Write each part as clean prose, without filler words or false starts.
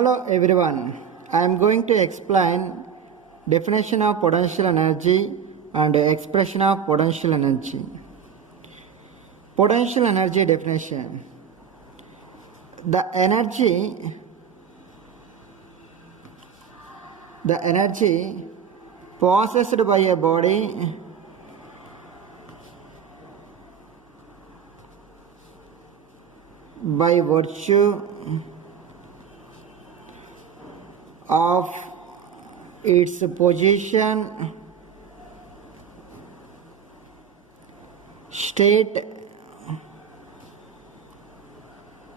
Hello everyone. I am going to explain definition of potential energy and expression of potential energy. Potential energy definition. The energy possessed by a body by virtue of its position, state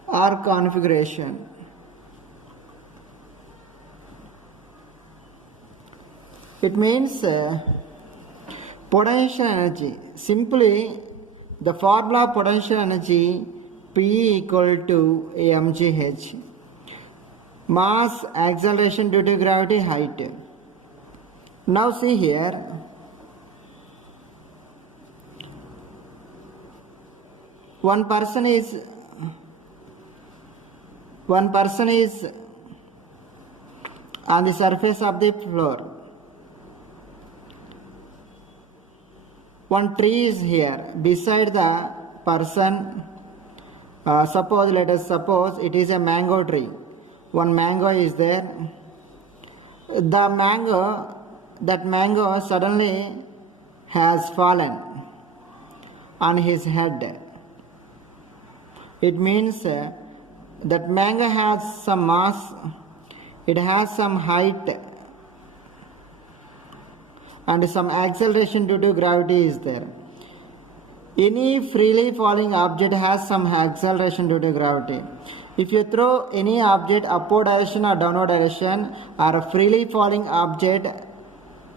or configuration. It means potential energy. Simply, the formula of potential energy P equal to mgh. Mass, acceleration due to gravity, height. Now see here, one person is on the surface of the floor. One tree is here beside the person. Let us suppose it is a mango tree. One mango is there. That mango suddenly has fallen on his head. It means that mango has some mass, it has some height, and some acceleration due to gravity is there. Any freely falling object has some acceleration due to gravity. If you throw any object upward direction or downward direction, or a freely falling object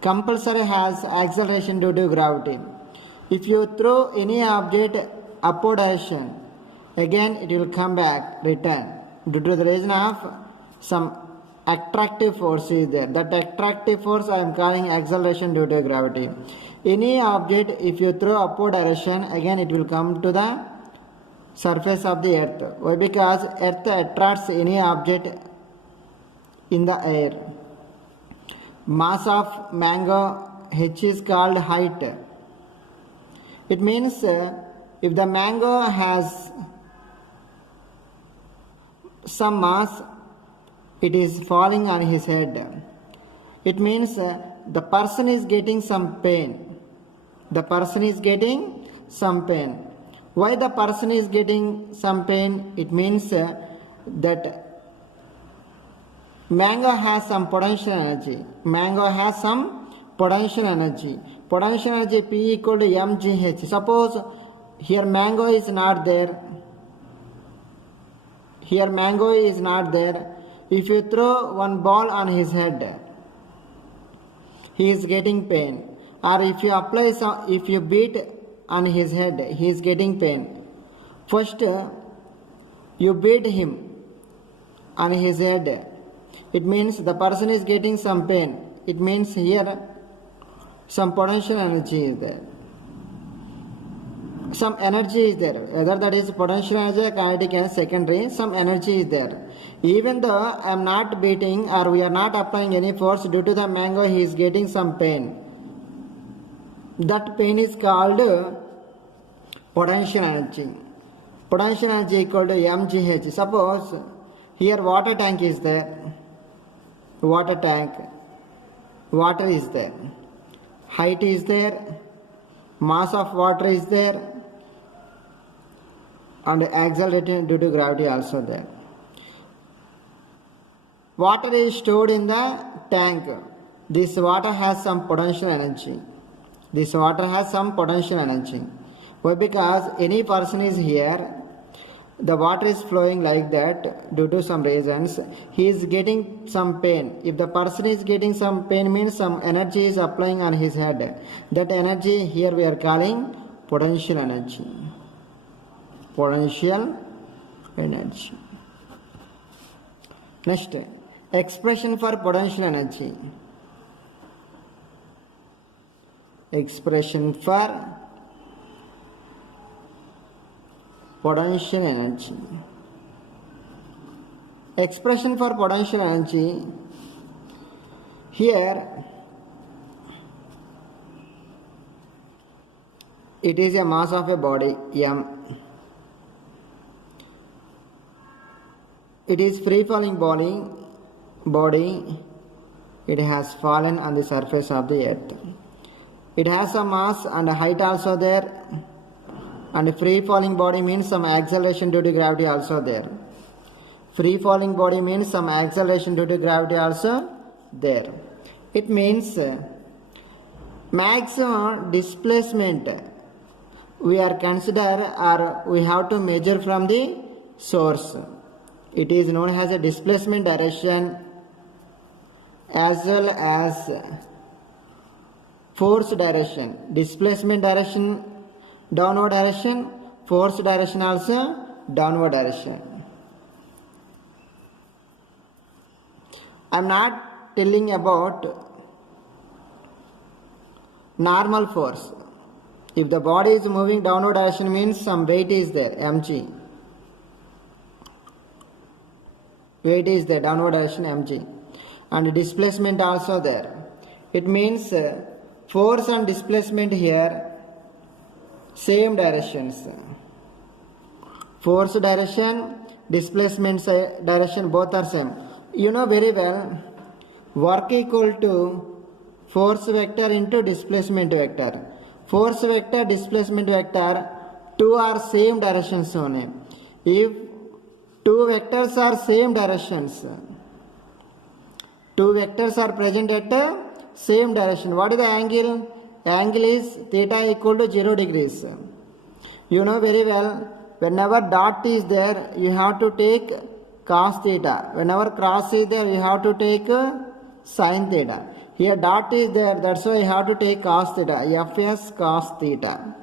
compulsory has acceleration due to gravity. If you throw any object upward direction, again it will come back, return, due to the reason of some attractive force is there. That attractive force I am calling acceleration due to gravity. Any object, if you throw upward direction, again it will come to the surface of the earth. Why? Because earth attracts any object in the air. Mass of mango h is called height. It means if the mango has some mass, it is falling on his head. It means the person is getting some pain. The person is getting some pain. Why the person is getting some pain? It means that mango has some potential energy. Mango has some potential energy. Potential energy P equal to mgh. Suppose here mango is not there. Here mango is not there. If you throw one ball on his head, he is getting pain. Or if you beat on his head, he is getting pain. First, you beat him on his head. It means the person is getting some pain. It means here some potential energy is there. Some energy is there. Whether that is potential energy, kinetic energy, secondary, some energy is there. Even though I am not beating or we are not applying any force, due to the mango he is getting some pain. That pain is called potential energy. Potential energy equal to mgh. Suppose here water tank is there. Water tank. Water is there. Height is there. Mass of water is there. And acceleration due to gravity also there. Water is stored in the tank. This water has some potential energy. This water has some potential energy. Why? Because any person is here, the water is flowing like that due to some reasons. He is getting some pain. If the person is getting some pain, means some energy is applying on his head. That energy here we are calling potential energy. Potential energy. Next, expression for potential energy. Expression for potential energy. Expression for potential energy. Here it is a mass of a body m. It is free falling body. It has fallen on the surface of the earth. It has some mass and a height also there, and free falling body means some acceleration due to gravity also there. Free falling body means some acceleration due to gravity also there. It means maximum displacement we are consider or we have to measure from the source. It is known as a displacement direction as well as force direction. Displacement direction downward direction, force direction also downward direction. I am not telling about normal force. If the body is moving downward direction means some weight is there, mg. Weight is there, downward direction mg. And displacement also there. It means force and displacement here same directions. Force direction, displacement direction both are same. You know very well, work equal to force vector into displacement vector. Force vector, displacement vector, two are same directions only. If two vectors are same directions, two vectors are present at same direction. What is the angle? Angle is theta equal to 0 degrees. You know very well, whenever dot is there, you have to take cos theta. Whenever cross is there, you have to take sin theta. Here dot is there, that's why you have to take cos theta, fs cos theta.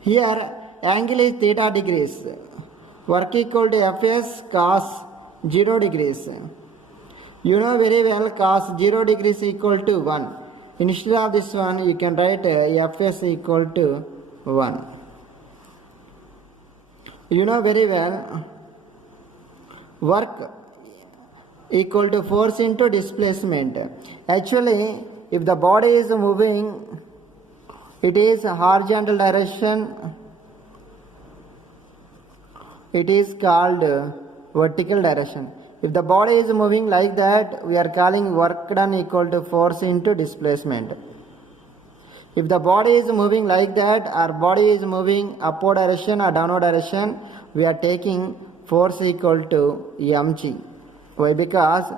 Here angle is theta degrees. Work equal to fs cos 0 degrees. You know very well cos 0 degrees equal to 1. Instead of this one, you can write fs equal to 1. You know very well work equal to force into displacement. Actually, if the body is moving, it is horizontal direction. It is called vertical direction. If the body is moving like that, we are calling work done equal to force into displacement. If the body is moving like that, our body is moving upward direction or downward direction, we are taking force equal to mg. Why? Because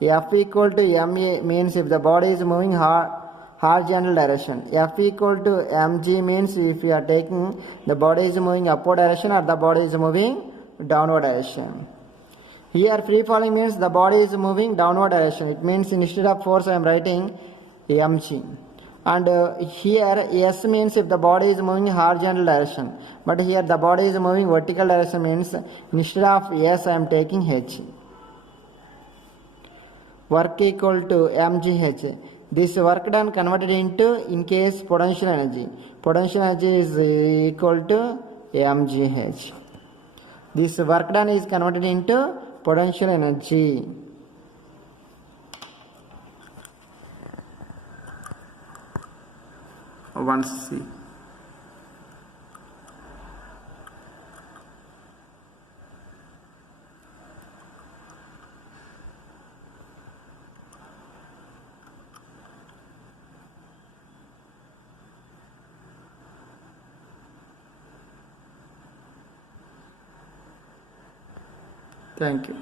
F equal to ma means if the body is moving horizontal direction. F equal to mg means if you are taking the body is moving upward direction or the body is moving downward direction. Here free falling means the body is moving downward direction. It means instead of force I am writing mg. And here S means if the body is moving horizontal direction. But here the body is moving vertical direction means instead of S I am taking H. Work equal to mgh. This work done converted into in case potential energy. Potential energy is equal to mgh. This work done is converted into potential energy. Once see. Thank you.